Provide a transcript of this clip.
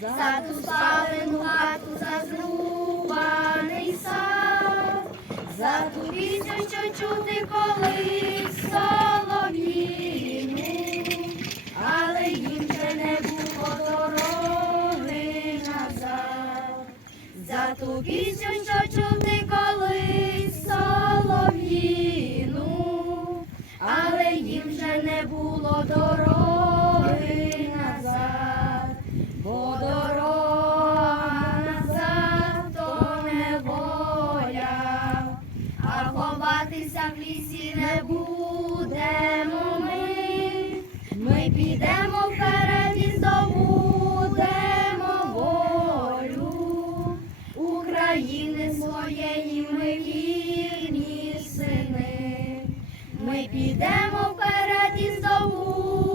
за ту спалену хату зазрубаний сад, за ту пісню, що чути колись солов'їну, але їм вже не було дороги назад, за ту пісню, що чути колись солов'їну, але їм вже не було дороги. Ховатися в лісі не будемо ми, ми підемо вперед і здобудемо волю України своєї ми вірні сини. Ми підемо вперед і здобудемо